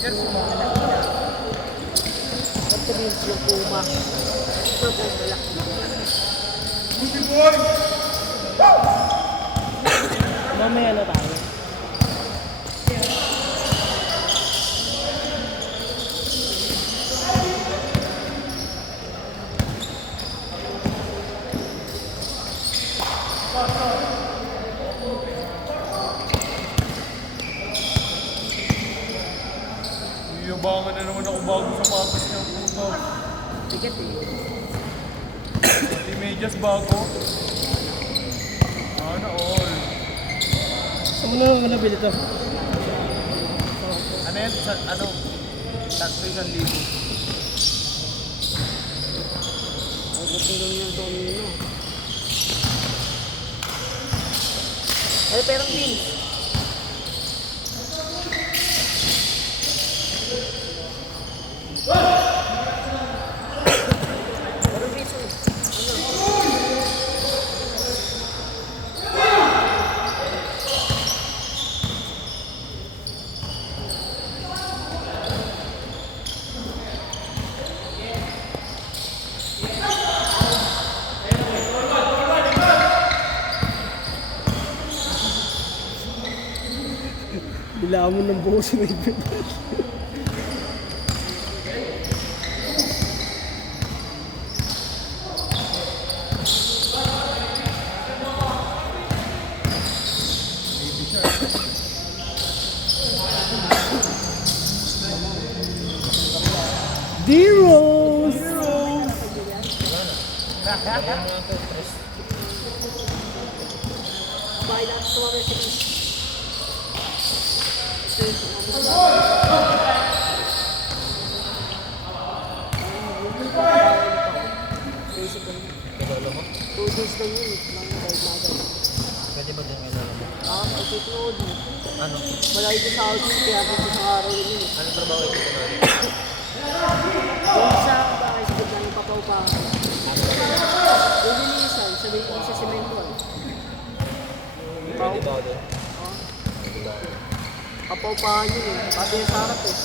Rangers yung mga nakina. Ito rin yung Puma. Super Puma lang. Mamaya na tayo. Yubangan na naman ako bago sa patas niya. Puto. Bigat eh. Di medyas bago. Sana all. Saan mo na nabili ito? Ano yan? Ano? Tatlo 1,000. Ay, buti lang yung domino. Ay, pero din. Pero piso. Bilaan mo ng buhos na ibig. Zeros! Bahay lang ito mga Mercedes. Basic lang. Kilala mo? 2 days lang yun. Nang nagay-nagay. Pwede ba din kilala mo? Magtutuod mo. Ano? Malayo sa Saudi, kaya ako sa araw yun yun. Anong trabaho ito ko namin? Doon sa bahay, sa gitna ng papaupahan. Yung linisan, sabihin ko sa semento. Pwede ba ako doon? Oh, Pwede ba ako? papaupahan yun eh. Pati yung sarap eh.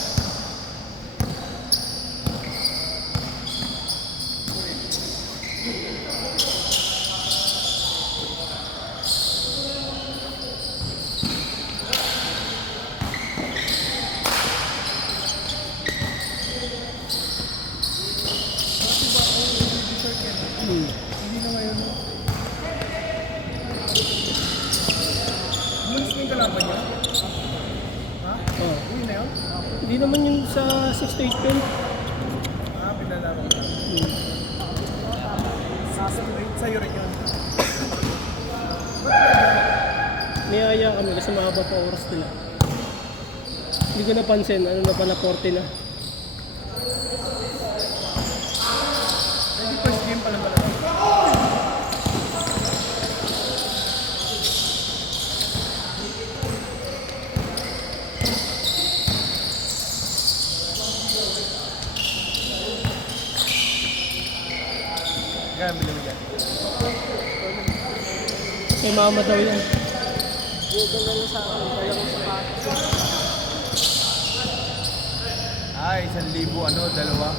Hindi na ngayon. Lunes na yung kalaban niya? Ha? Oh. Uwi na yun? Hindi naman yung sa 6 to 8 pen. Pinalaro ka. Sa'yo rin yun. Niyaya kami kasi mahaba pa oras nila. Hindi ko napansin, ano na pala 40 na. Hindi first game pa lang pala. Gano'n bili mo dyan? Kay mama daw yan. Yung dala sa akin, dalawang sapatos. Ay, 1,000 ano, dalawa.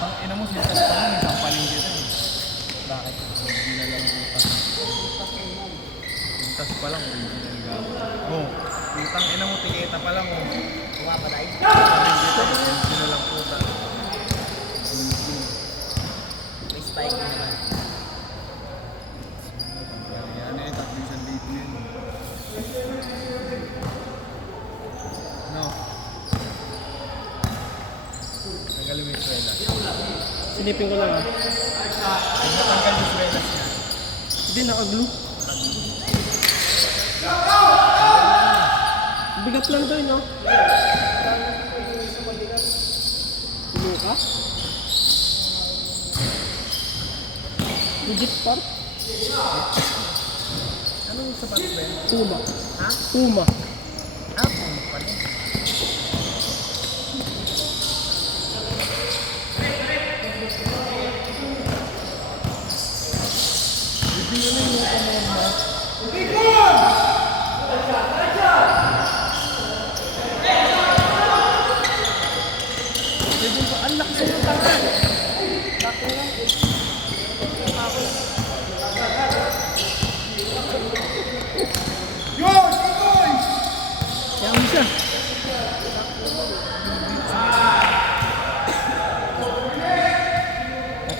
Ang ina mo, sintas pa lang, isang palinggi na eh. Bakit? Hindi na lang utas. Sintas pa lang, original ka. Oh, utang ina mo, tiketa pa lang oh. Pumapatay. Palinggi na, original lang utas. May spike naman. Yan eh, tatlo 1,000 yun. No. Tanggalin mo yung swela. Silipin ko lang ah. Kung natanggal yung swela niya, Hindi, naka-glue. Bigat lang to no? Glue ka? Legit part? anong sapatos ba yan? Puma. Ha? Puma. Apple pala.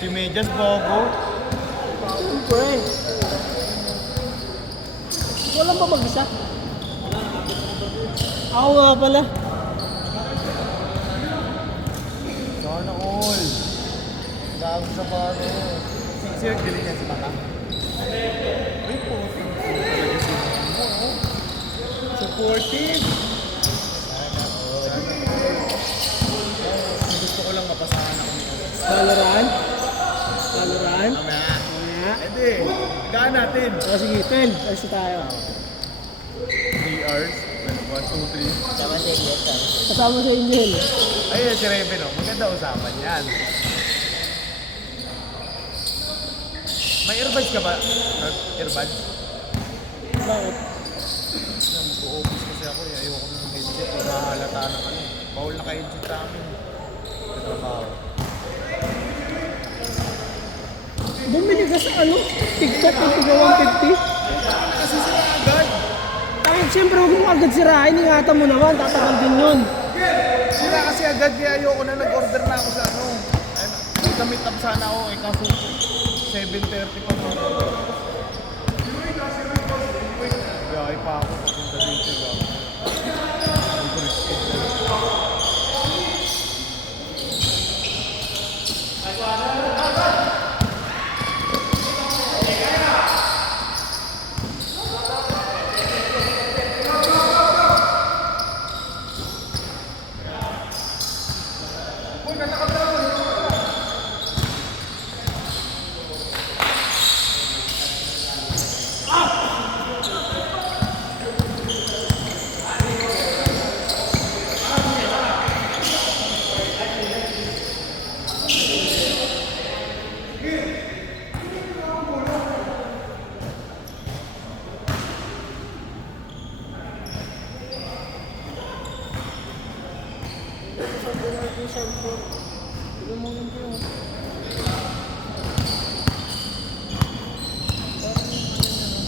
Multimedia, bogo. Siyempre. Walang ba mag-isa? Ako nga pala. Sana all. Gago sa bago. Sino galing yan si Mata? Ay po. Supportive. Gusto ko lang mapasahan ako nito. Valorant. Valorant. Mamaya. Mamaya. Ede, gaan natin. O sige, 10. Alis na tayo. 3 hours. 1, 2, 3. Sama sa inyo. Kasama sa inyo yun. Ayun, si Reven, oh. Maganda usapan yan. May earbuds ka ba? Earbuds? Bakit? Mag-o-office kasi ako eh. Ayoko na ng headset. Nahalata na kami. Bawal na ka-headset sa amin. Trabaho. Bumili ka sa ano? TikTok ng tiga 150? Kasi sila agad. Ay, siyempre huwag mo agad sirain. Ingatan mo naman. Tatagal din yun. Sila kasi agad kaya ayoko na nag-order na ako sa ano. Nag-meet up sana ako eh. Kaso 7:30 pa mo. Biyahe pa ako. Papunta dito lang. Hindi ko risk.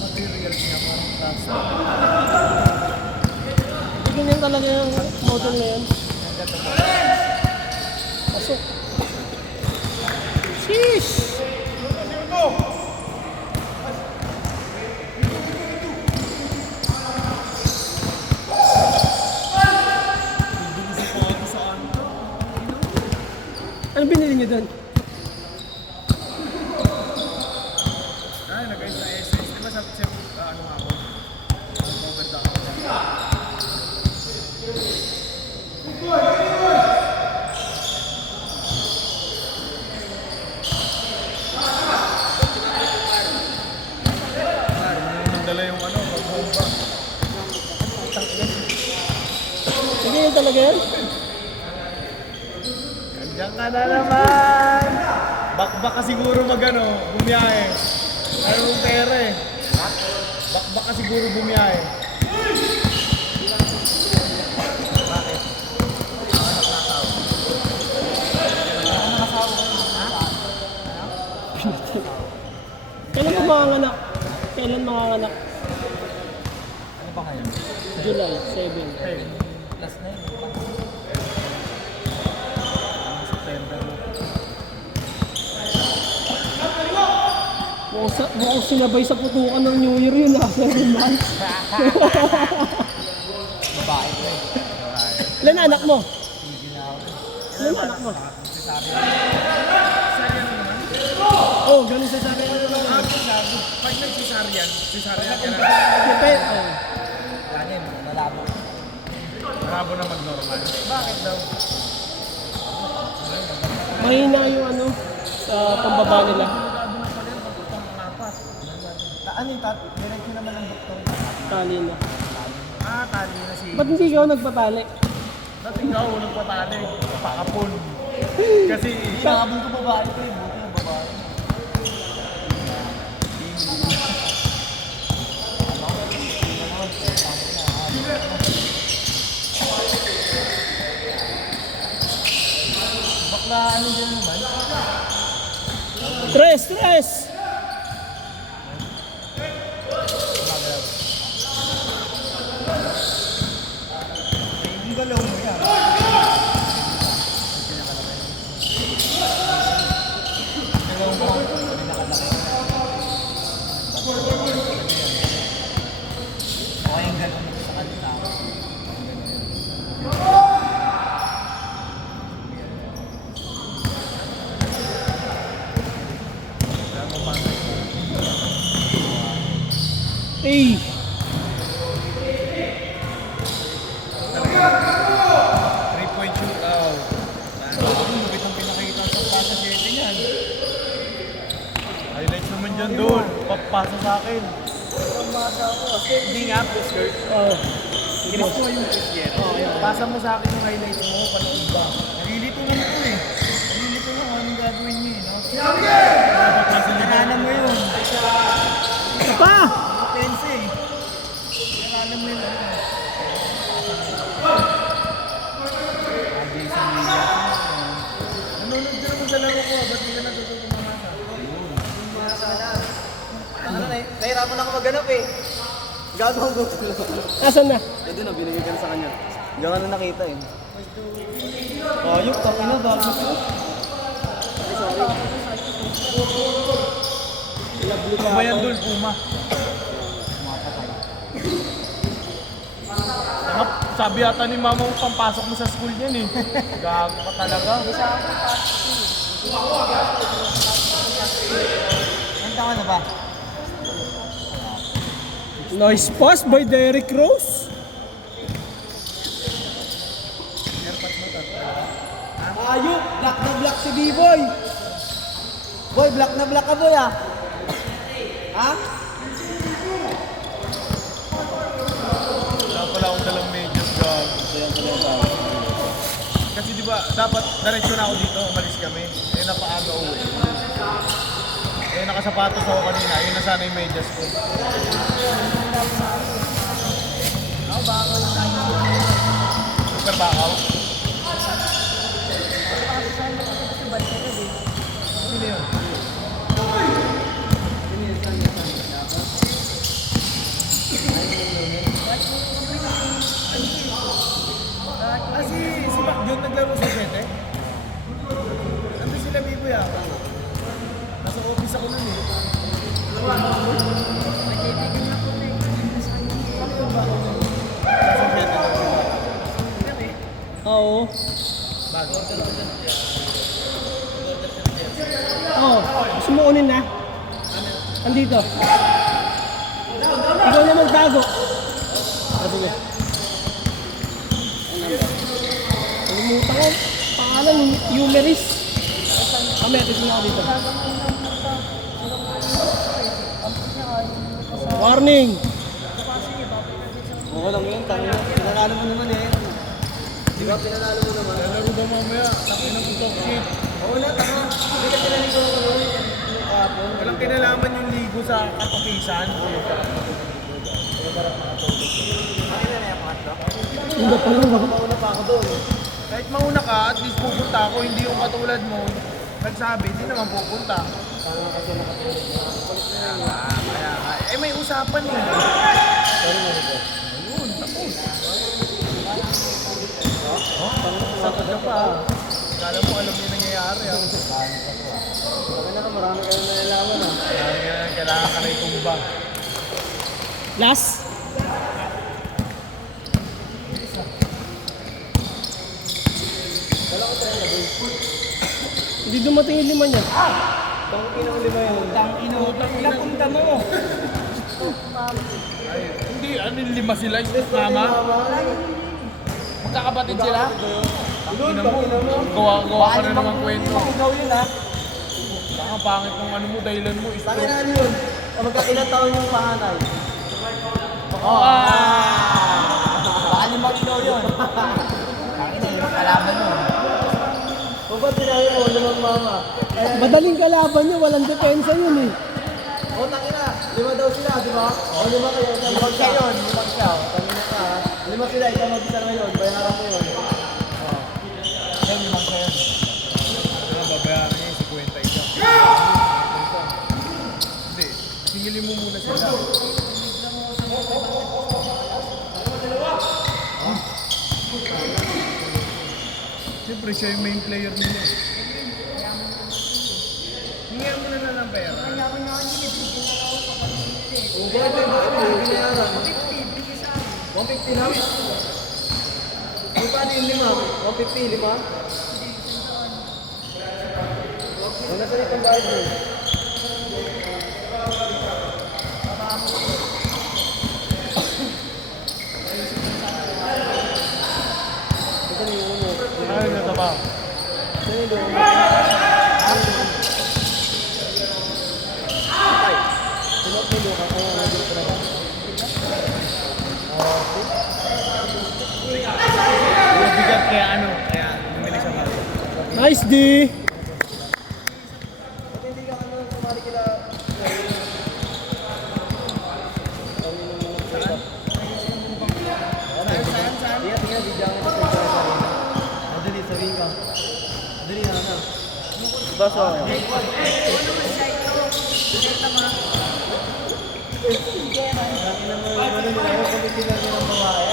Material niya parang klasa. Ganyan talaga yung model na yan. Pasok. Sheesh! Ano binili niyo doon? Ay, nag-ayos na SS. Di ba sa ano nga ako? Cover down ako dyan. Nagdala yung ano, pag-bomba. Hindi yun talaga yan? Andiyan ka na naman! Bakbak ka siguro mag-ano, bumiyahe. Ayaw mong pera eh. Bakbak ka siguro bumiyahe. Bakit? Kailan ka manganganak? Kailan manganganak? Ano ba kayo? July 7. Hey, last na yun. September na. Mukhang sinabay sa putukan ng New Year yun. Nasa naman. Babae ko eh. Ilan na anak mo? Ilan na anak mo? Oh, ganun sa sabi ko naman. Pag nag-cesarean ka na. Depende. Oh. Lagi, malabo. Malabo na mag-normal. Bakit daw? Mahina yung ano sa pambaba nila. Ano yung diretso naman ng doktor? Tali na. Ah, tali na si... Ba't hindi ikaw nagpatali? Ba't ikaw nagpatali? Pakapon. Kasi... Nakabong ko babae ko eh. Buti yung babae. Bakla ano dyan naman? Stress! Yung galaw mo yan. Okay yung gano'n sa kanila. Eh, 3-point shootout. Lupit ang pinakita sa pasa 7 niyan. Highlights naman dyan doon. Papasa sa akin. Hindi nga, skirt. oh. Ginis ko yung skirt. Pasa mo sa akin yung highlights mo, panood ba? Nalilito na ako eh. Nalilito na ako anong gagawin niyo eh, no? Kailangan mo yun. Pa! Pense eh. Kailangan mo yun. Nanonood ka naman sa laro ko, ba't hindi ka natututo mamasa? Ano na eh, nahirapan ako maghanap eh. Gago ako. Asan na? Eh din, binigay ka na sa kanya. Hindi ka na nakita eh. Ayok, tapos na, bago ko. Ay, sorry. Ano ba yan, Dol? Puma. Sabi yata ni mama mo, pampasok mo sa school yan eh. Gago ka talaga. Ang tama na ba? Nice pass by Derrick Rose. Ayok, black na black si B-Boy. Boy, black na black ka boy ah. Ha? Wala pala akong dalang medyas, gago. Kasi di ba, dapat diretsyo na ako dito, umalis kami. Eh, napaaga uwi. Eh, nakasapatos ako kanina, yun na sana yung medyas ko. Super bakaw? Sino yun? Si Mac John naglaro sa 7? Nandun sila Bibo yata. Nasa office ako nun eh. Nasa 7 na sila. Oo. Bago. Oh, gusto mo kunin na? Andito. Ikaw na magtago. Ah, sige. Kalimutan ko. Pangalan, Humeris. Metis na ako dito. Warning! Oo lang yun, tangina. Pinanalo mo naman eh. Di ba pinanalo mo naman? Lalaro ba mamaya? Takin ang putok shit. Oo na, tama. Hindi ka pinaligo ko nun. Walang kinalaman yung ligo sa katukisan. Hindi pa lang ba? Mauna pa ako doon. Kahit mauna ka, at least pupunta ako. Hindi yung katulad mo. Nagsabi, hindi naman pupunta. Kaya, eh may usapan eh. Ayun, tapos. Sakot ka pa. Kala mo alam yung nangyayari. Sabi na ka, marami kayong nalalaman ah. Kailangan ka na itumba. Last? Hindi dumating yung lima niya. Tangina lima yun. Ilang punta mo? Ay, hindi, ano yung lima sila? Mama? Magkakabatid sila? Ina mo, gawa ka na naman kwento. Ikaw yun ah. Baka pangit ng ano mo, dahilan mo. Sabi na ano yun? Magkailan taon yung pahanay? Baka limang ikaw yun. Tangina, limang kalaban mo. O ba't sinabi mo, limang mama? Madaling kalaban niya, walang depensa yun eh. O tangina, lima daw sila, di ba? O lima kayo, limang siya yun, limang siya. Tangina ka ha. Lima sila, ikaw mag-isa ngayon, bayaran mo yun. Yan, limang siya yun. Ano, babayaran niya yung 50 isa. Hindi, singilin mo muna sila. Siyempre, siya yung main player nila. Hingyan mo na lang ng pera. Kung bakit binayaran? 150 na? Kung paano yung 5? 150, 5? Kung nasa rin itong bayad mo? Ito na yung umo. Ay, nataba. Ito na yung umo. Ay, sinot mo yung kaya naging ko na ba? Yung bigat kaya ano, kaya bumili siya ba? Nice D! Ba't hindi ka ano, sumali kila... Tingnan, tingnan, bigyan kita sa ito. Madali, sabihin ka. Madali na. Diba so?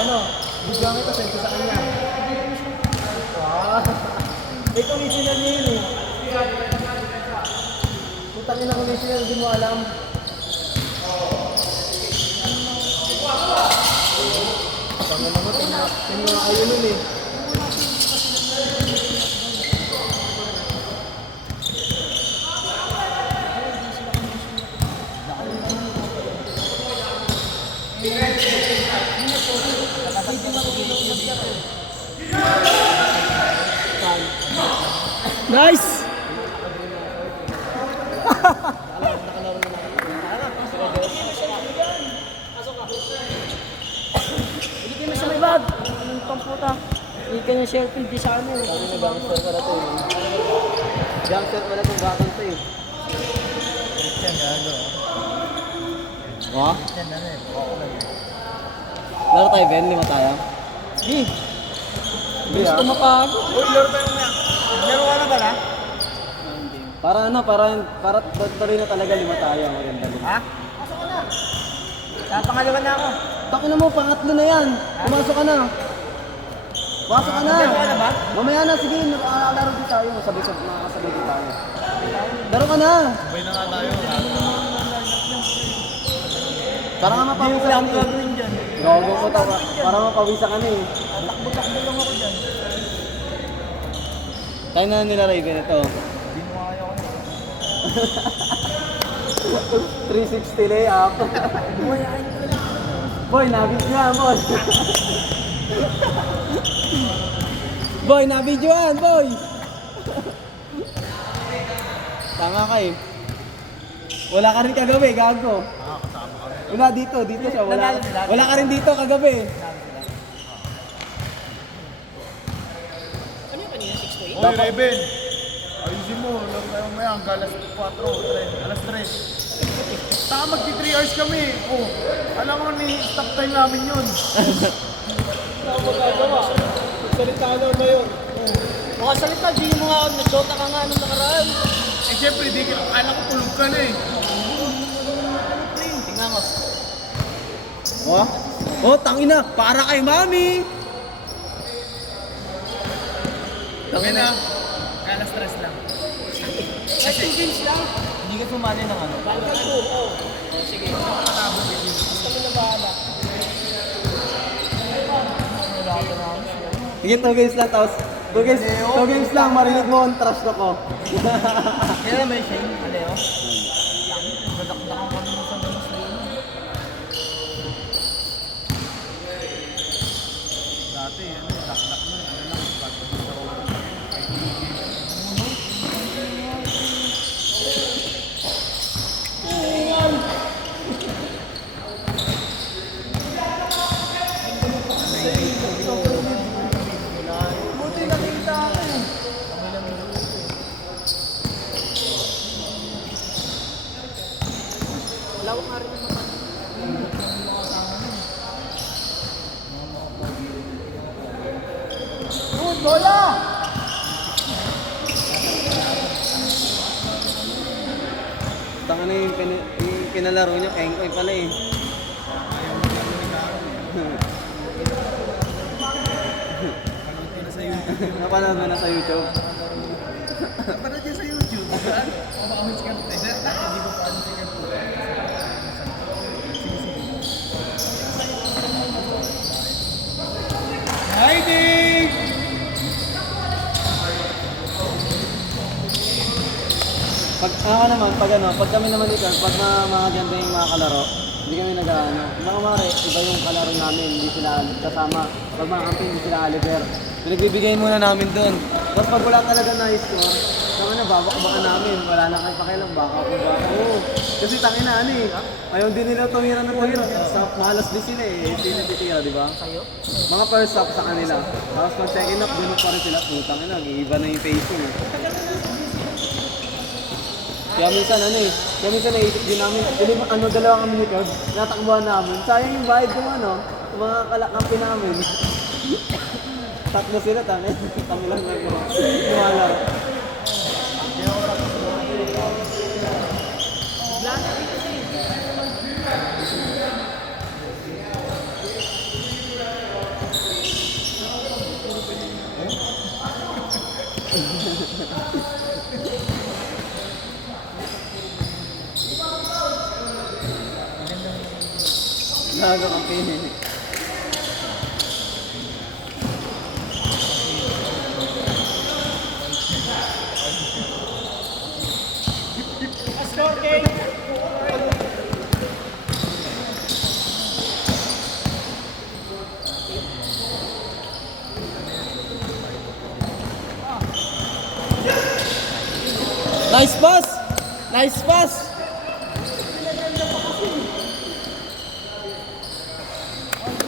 Ano? Bigyan kita sa ito sa kanya. Eh, commissioner niya yun eh. Putangin na commissioner, hindi mo alam. Pangin naman, tingnan kayo nun eh. Nice! Hindi kayo sa may bag. Anong pamputa? Hindi kayo shelter di sa amin. Gangster ka na to eh. Gangster pala itong batang to eh. Yan, ano. Ha? Yan, ano eh. Baka lang. Laro tayo, Ben? Lima tayo? Sige. Bilis ko mapagod. Uy, laro tayo na. Laro ka na ba na? Para ano, para tuloy na talaga 5 tayo. Maganda din. Ha? Napangalawa na ako. Takin na mo, pangatlo na yan. Pumasok ka na. Pumasok ka na. Laro na ba? Mamaya na, sige. Laro din tayo. Makakasabay din tayo. Laro ka na. Sabay na nga tayo. Para nga mapawisa ka na eh. dyan. Gago ko tawa. Para mapawisa ka na eh. Takbo-takbo lang ako dyan. Tayo na nila Raven ito. Hindi mo kaya ako. 360 layup. Boy, nabidyoan, boy. Boy, nabidyoan, boy. Tama ka eh. Wala ka rin kagabi, gago. Wala dito siya. Wala ka rin dito kagabi. Oy, Raven. Ayusin mo. Laro tayo mamaya. Hanggang alas 4, 3. Alas 3. Saka magti 3 hours kami. Oh, alam mo ni stop time namin yun. Salita na ba yun? Mga salita, di mo nga nag-shota ka nga nung nakaraan. Eh syempre, di ka, alam ko tulog ka na eh. Tingnan mo. Oh? Oh, tangina. Para kay mami. Okay na. Kaya stress lang. Ay, 2 games lang. Hindi ka sumali ng ano. Balikan ko. Oo. Sige. Basta mo na bahala. Sige, 2 games lang, tapos 2 games lang, marinig mo ang trash talk ko. Kaya may shame, Aleo. Badakdakan kami sa mas na yun. Dati, ano, dakdak na. Ano lang, bago sa oras. Buti nakita ako eh. Lawak nga rin yung mata. Bola! Tanga na yung pinalaro niya, kengkoy pala eh. Napanood mo na sa YouTube. Napanood yun sa YouTube. Pumawis ka na. Hindi ko pa ano sikat po. Ako naman, pag kami naman dito, pag mga ganda yung mga kalaro, hindi kami nag-ano. Mga mare, iba yung kalaro namin, hindi sila kasama. Pag mga kampi, hindi sila aliber. Pinagbibigay muna namin doon. Tapos pag wala talaga na-score, tama na, babak-bakan namin. Wala na kayo pakialam, baka kung baka. Oo. Kasi tangin na, ano eh. Ayaw din nila tumira ng tumira. Mahalas din sila eh. Hindi na titira, di ba? Mga first half sa kanila. Tapos pag second half, ganun pa rin sila. Putang ina, iba na yung pacing eh. Kaya minsan naisip din namin, dalawang kami nito, natakbuhan namin. Sayang yung bayad ng mga kalakampi namin. Tatlo sila, kami lang lumalaro. Gago kang pinin. Nice pass! Nice pass!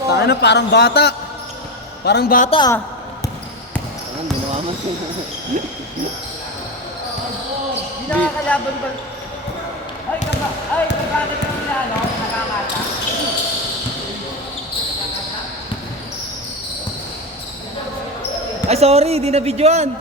Tayo na, parang bata. Parang bata ah. Ano, binawaman ko. Hindi nakakalaban ba? Ay, kapatid ko nila, no? Nakakata. Ay, sorry, di na videoan.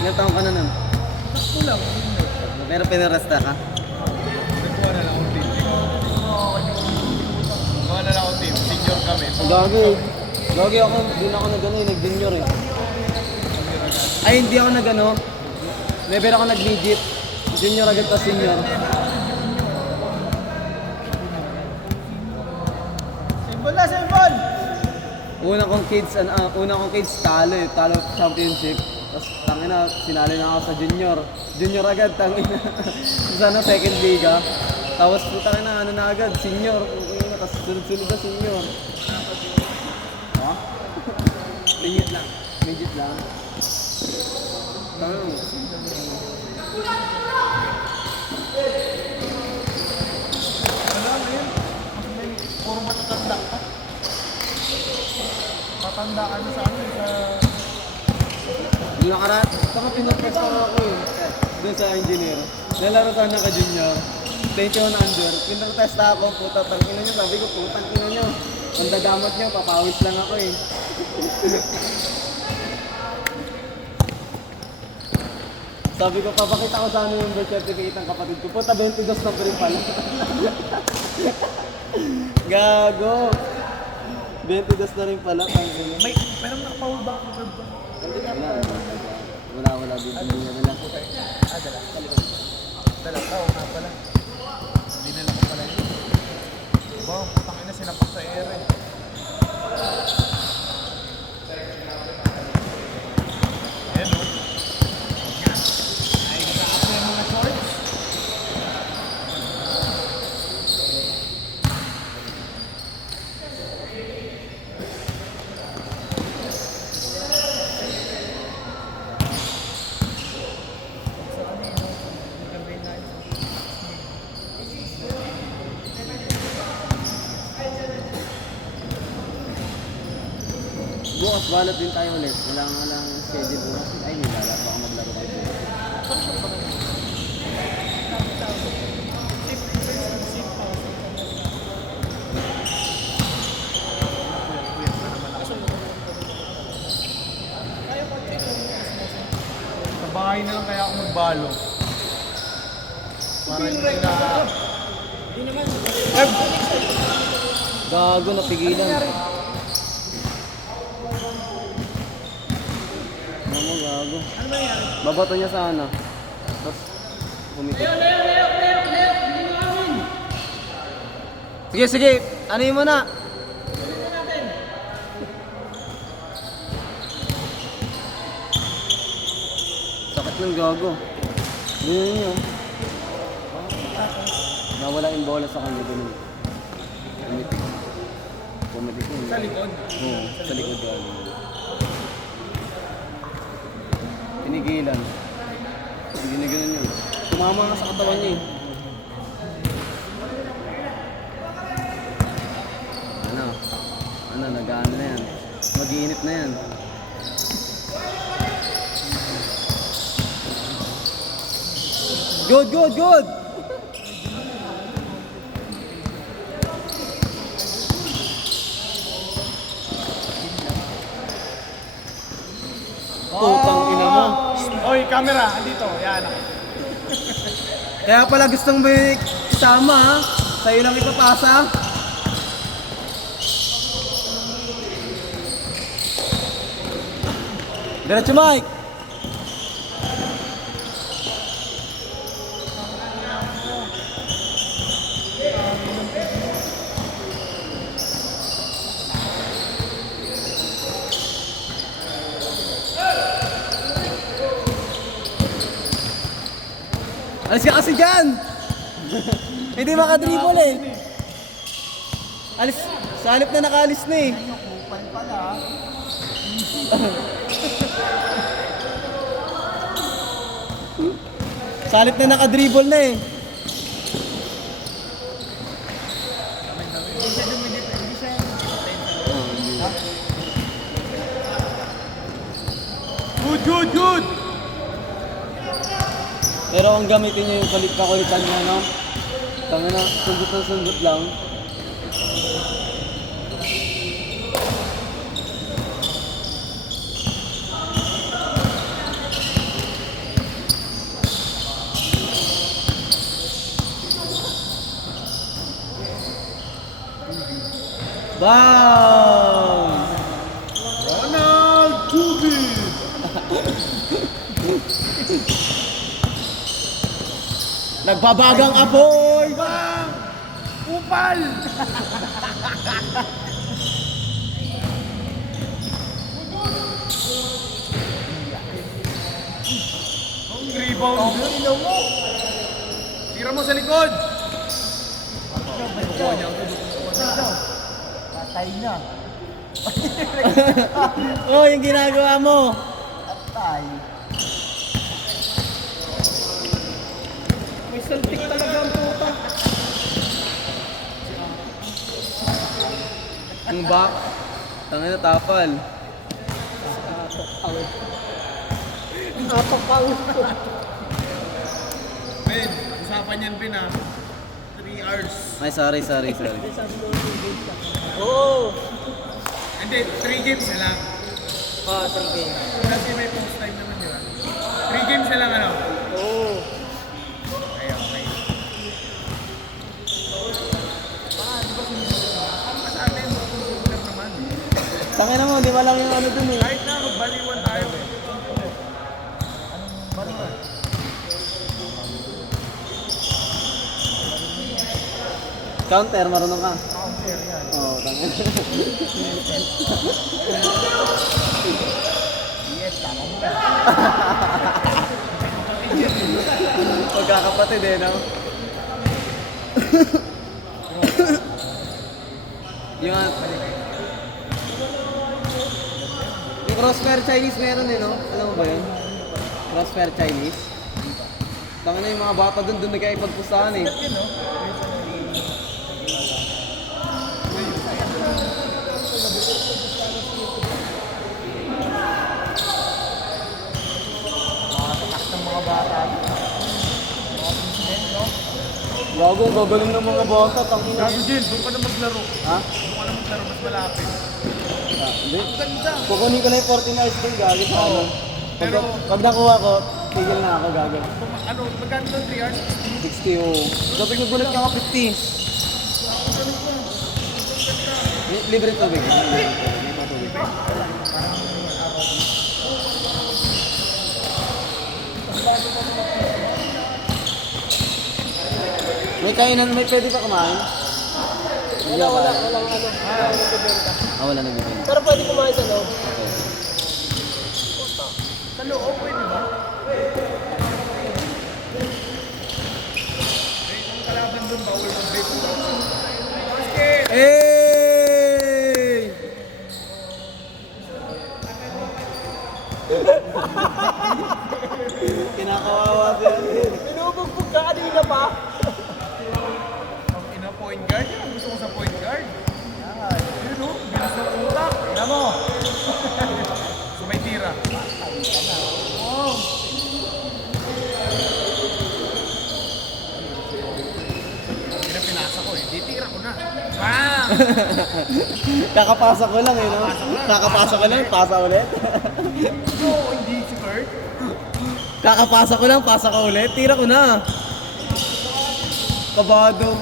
Ilang taong ka na nun? Kulang. Pero pinarasta ka? Nagkuha na lang akong team. Nagkuha na lang akong team. Senior kami. Gagi ako, din ako nag-ano eh, nag-junior eh. Ay, hindi ako nag-ano. Never ako nag-legit. Junior agad pa senior. Symbol na, symbol! Una kong kids talo eh, talo championship. Tapos tangina, sinali na ako sa junior. Junior agad, tangina. Sana second liga. Tapos tangina, ano na agad, senior. Tapos sunod-sunod na senior. Ha? Midget lang. Midget lang. Tangina. Wala na yun. Puro matatanda ka. Matanda ka na sa ano, sa... Yung nakaraan, saka pinag-test ako eh. Doon sa engineer. Nalaro sana ka junior. 21 under. Pinag-test ako, puta, tangina nyo. Sabi ko, putang ina nyo. Ang dagamot nyo, papawis lang ako eh. Sabi ko, papakita ko sana yung birth certificate ng kapatid ko. Puta, 22 na pa rin pala. Gago. 22 na rin pala. Tangina. May, meron nakapahul ba? Wala, bibili na lang. Dala, oo nga pala. Dinala ko pala yun. Wow, putang ina, sinapak sa ere. Ayan o. Ay, nagkakapo yung mga shorts. Bukas balot din tayo ulit. Wala nga lang schedule bukas. Ay, nilala. Baka maglaro kayo. Sa bahay na lang kaya ako magbalo. Para hindi na... Gago, napigilan. Mama, gago. Ano ba yan? Babato niya sana. Tapos, pumitik. Sige, sige. Ano yun muna? Sakit ng gago. Ganyan yun. Nawala yung bola sa kanya. Ganun. Pumitik. Pumitik yun. Sa likod. Oo, sa likod gago. Tinigilan. Hindi na ganun yun. Tumama nga sa katawan niya eh. Ano, nag-ano na yan. Mag-iinit na yan. Good, good, good! Putang ina mo. Oy, camera, andito. Yan. Kaya pala gustong may kasama ha. Sa'yo lang ipapasa. Diretso Mike! Alis ka kasi dyan! Hindi makadribble eh. Alis, sa halip na nakaalis na eh. Kupal pala. Sa halip na nakadribble na eh. Good, good, good! Pero kung gamitin nyo yung kakulitan nyo, no? Tanga na, sundot na sundot lang. Bang! Ronald Kubi! Nagbabagang apoy! Bang! Upal! Ang rebound. Ilaw mo. Tira mo sa likod. Patay na. Oh, yung ginagawa mo! Patay. May saltik talaga ang puta. Ang back. Tanga na tapal. Napakaw. Ben, usapan yan Ben 3 hours. Ay, sorry. Oo. Hindi, 3 games na lang. Ah, sige. Kasi may post time naman, di ba? 3 games na lang ano? Oo. Okay, okay. Ang sa atin, computer naman. Tanga na mo, di ba lang yung ano dun eh. Kahit na magbaliwan tayo eh. Counter, marunong ka. Counter yan. Oo, tanga na. Yes, tama mo. Pagkakapatid eh, no? yung crossfire Chinese meron eh, no? Alam mo ba yun? Crossfire Chinese? Tanga na yung mga bata dun na kayo pagpustahan eh. Yun, no? gagaling ng mga bata. Tangin na. Gago Jill, doon ka na maglaro. Ha? Doon ka na maglaro, mas malapit. Ah, hindi. Ganda. Kukunin ko na yung 14 hours doon, gagi sa ano. Pero- Pag nakuha ko, tigil na ako, gagi. Ano, magkano doon 3 hours? 60 o. Dapat nagulat ka nga 50. Libre tubig. Libre tubig. May kainan, may pwede pa kumain? Walang ano. Nagbibenta. Wala nagbibigay. Pero pwede kumain sa loob. Okay. Sa loob, pwede ba? Yung kalaban doon, bawal mag-bet. Basket! Hey! Kinakawawa siya. Binubugbog ka kanina pa. Ang ina point guard, yan ang gusto ko sa point guard. Yan. Yun o, bilis ng utak. Ina mo. So may tira. Oh. Ina pinasa ko eh. Di tira ko na. Bang! Kakapasa ko lang eh, no? Kakapasa ko lang, pasa ulit. No, hindi si Kurt. Kakapasa ko lang, pasa ka ulit. Tira ko na. Kabado.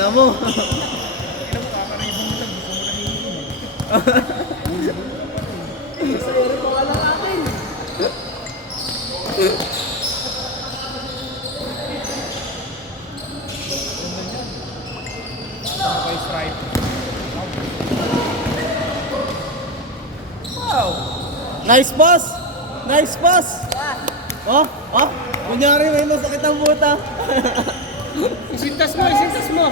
Na mo. Ina mo, kakaribong mo lang. Gusto mo lang yung Sayari pa nga lang akin. may stripe. Wow! Nice pass! Nice pass! Oh, oh. Kunyari may masakit ang buta. Isintas mo, isintas mo.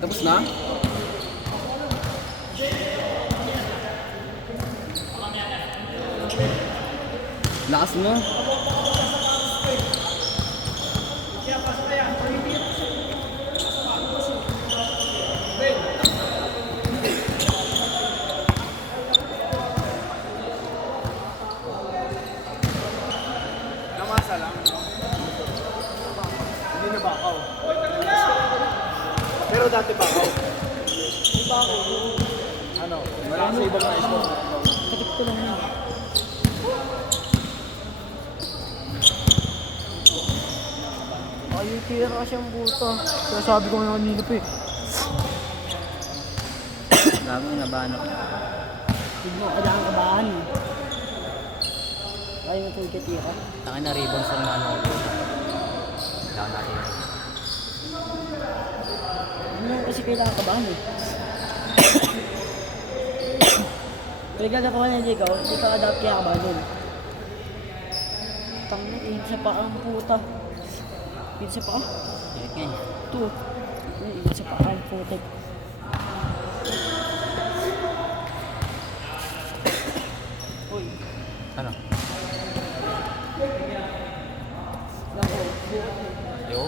Tapos na? Lakas mo. Namasa lang. Hindi na bakaw. Pero dati bakaw. Ano? Wala sa ibang nais mo. Takip ko lang yun. Ayun, tira siyang buta. Kaya sabi ko nga kanina pa eh. Sabi na ba ano? Hindi mo kailangan kabahan eh. Kaya mo ito ikatira. Tangin na ribbons ang ano ko. Kailangan natin. Hindi mo kasi kailangan kabahan eh. Kaya gagawa na hindi ka adapt kaya kabahan nun. Tangin, isa pa ang puta. Isa pa ka? Ito. Isa pa ang putik. Uy. Ano? Nako. Yo.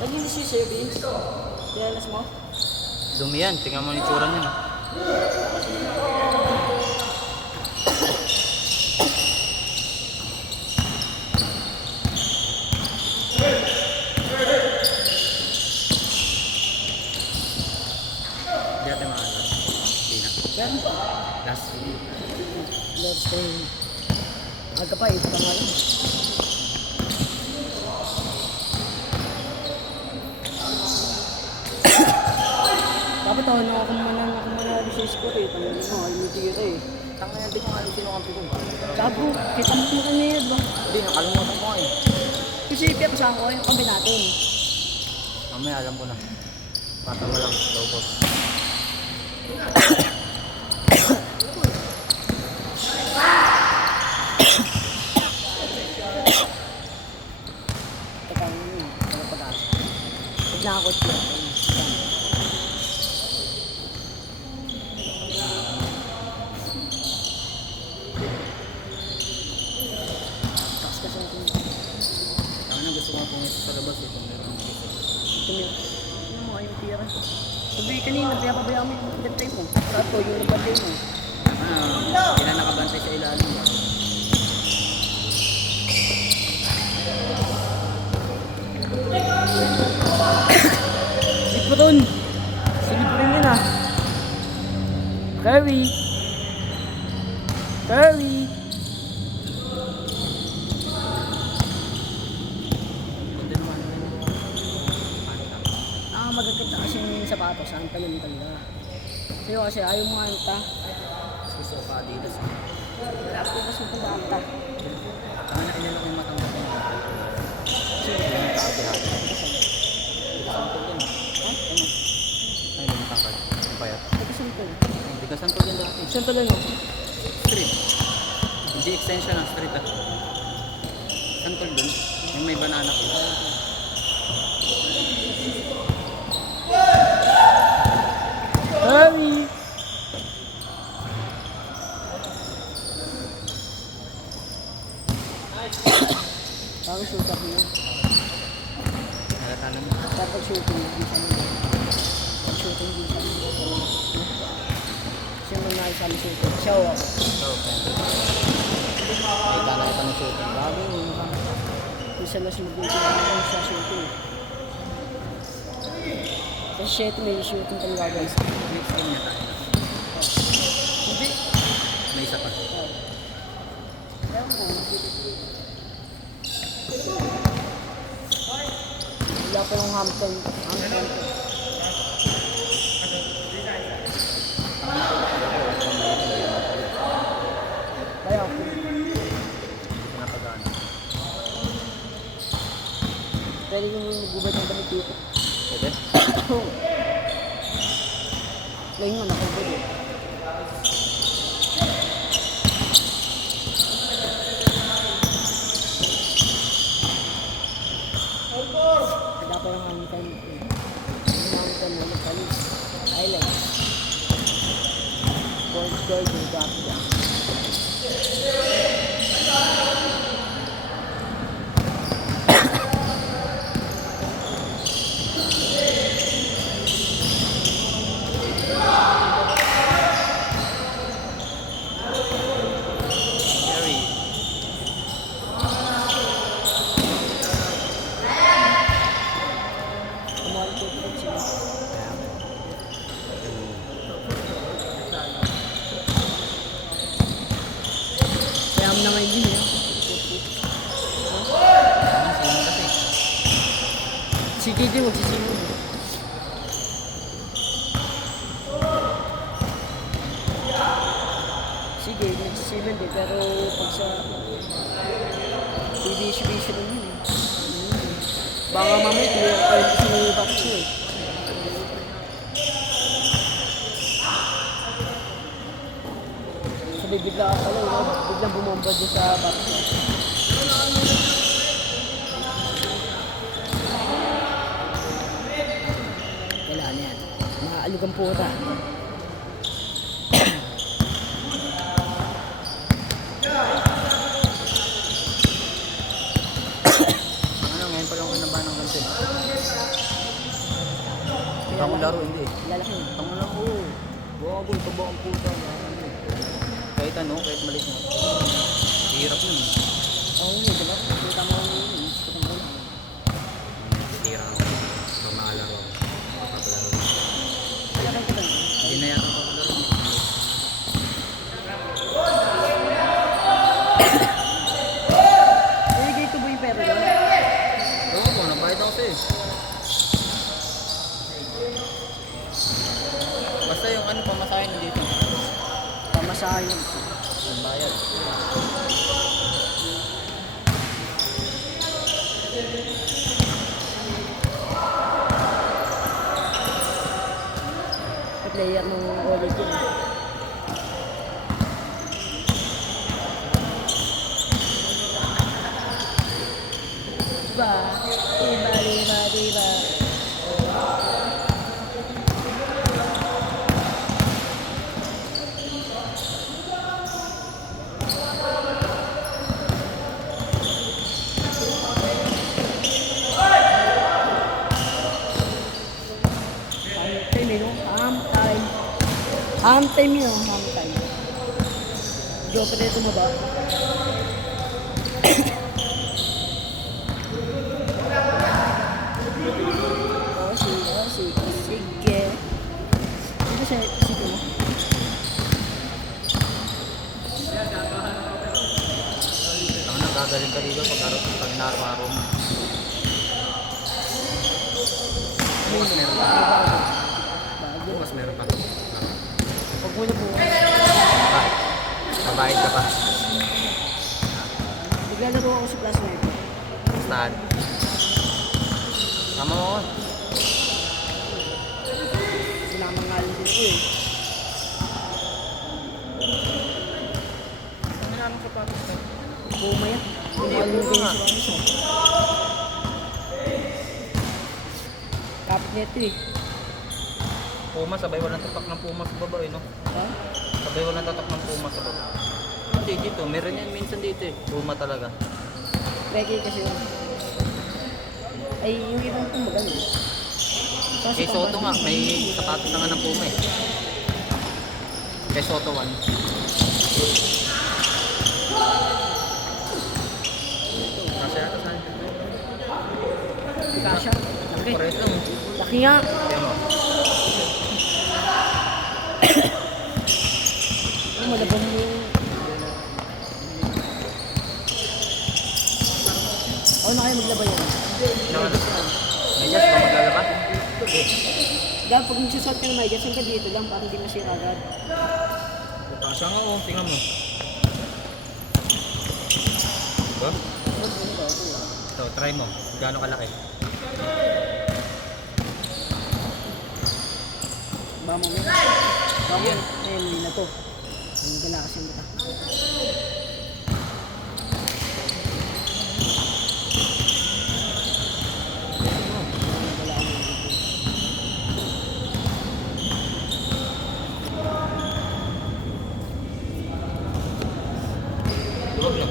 Naginis yung sa'yo, Vince. Kilalas mo? Dumi yan. Tingnan mo yung tsura niya. Hindi natin makakala. Hindi na. Meron pa. Last. Let's say. Aga pa, ito pa nga yun. Dapat ako nakakumanalo sa score eh. Tangin mo, ay may tira eh. Tangin natin yung ano sinukampi ko. Gago, kita mo kung ano yun ba? Hindi, nakalimutan ko eh. Kasi piyapasahan ko yung kambi natin. Mamaya alam ko na. Mata mo lang. Low post. Teka, ano yun? Wala pag-asa. nakakot yun. Takas kasi natin. Ang na gusto ko nga pumunta sa labas eh, kung meron ng isa. Tumira. Ano mo kayong tira? Sabi kanina, kaya pabayaan mo yung bantay mo. Sato, yung bantay mo. Sila nakabantay sa ilalim ba? Sipron! Siliprin yun ah. Curry! Curry! Hindi naman rin. Magaganda kasi yung sapatos, ang talon talaga. Sa'yo kasi ayaw mo anta. Gusto ko pa Adidas. Wala po kasi kung anta. Tama na inilok yung matang ko. Sino? Yung kaabihati. Sample yan. Ha? Ano? Ay, yung matangkad. Yung payat. Nagkasan ko. Hindi ka sample yan dati. Saan talaga? Street. Hindi extension ng street ah. Sample dun. Yung may banana ko. Curry! Parang shoot up yun. Halata naman. Kapag shooting, hindi siya nila. Pag shooting, hindi siya nila. Siya man sa amin shooting. Siya o ako. So, may tanay pa ng shooting. Grabe yun. Isa na sumugin sila naman sa shooting. Kasi shit, may shooting talaga guys. Next game niya tayo. Hindi. May isa pa. Oh. Ewan ko, wala pa yung Hampton. Kaya ako. Hindi ko napagano. Pwede yung magubad ng damit dito. Pwede? Ngayon ako ba dito? Wala pa yung Hampton. Yung Hampton na nagkalis. Highlights. Gold yung gato yan. Gary. Kumari ko ito sila. Kaya mo naman yun eh. Si JJ magsisimula. Sige, nagsisimula din. Pero pag sa division naman eh. Baka mamaya clear pa yung sinulibak siya eh. Sabi bigla ka pala eh. Biglang bumomba dyan sa box. Kailangan yan. Mga alugang puta. Ano, ngayon pa lang kinabahan ng kantin. Tamang laro, hindi eh. Lalaki na. Tamang lang, oo. Bago, ito ba ang puta? Kahit ano, kahit maliit mo. Hirap yun. Oo, hindi diba? Kita mo yun. Gusto ko muna. Tira ako. Pag makalaro ako. Papalaro. Lalaki ka lang. Hindi na yata papalaro. Nilagay ko ba yung pera doon? Oo po, nagbayad ako sa'yo. Basta yung ano, pamasahin na dito. Pamasahin. Ang bayad. Player ng origin. Diba? Diba, diba, diba. eh, no? Ham time. Ham time yun, ham time. Joke na ito ba? Sige. Ano siya? Sige mo. Ang nagagaling ka dito pag naro-aro mo. Bukas meron pa. Bukas meron pa. Pag muna po. Bakit? Mabayad ka pa. Naglalaro ako sa class 9. Saan? Tama mo. Sinamang nga lang din ako eh. Ano nga nung sapatos na? Bumaya. Hindi ako yung nga. sa mo. Kapit nito eh. Puma, sabay walang tatak ng Puma sa baba eh, no? Ha? Sabay walang tatak ng Puma sa baba. Hindi dito, meron yan minsan dito eh. Puma talaga. Pwede kasi yun. Ay, yung ibang kung magano. Kay Soto nga, may sapatos na nga ng Puma eh. Kay Soto 1. Kasi ata saan? Kasha. Laki. Pares lang. Laki nga. Kaya mo. Ano, malabang mo yung... Ako na kayo maglaban yan. May jas ba maglalaba? Okay. Dahil pag nagsusot ka ng may gas, ka dito lang para hindi masira agad. Kasya nga oh, tingnan mo. Diba? Ito, try mo. Gaano kalaki? Bamo mo. Bamo. Ayun, hindi na to. Ang gala kasi yung mata. Huwag na.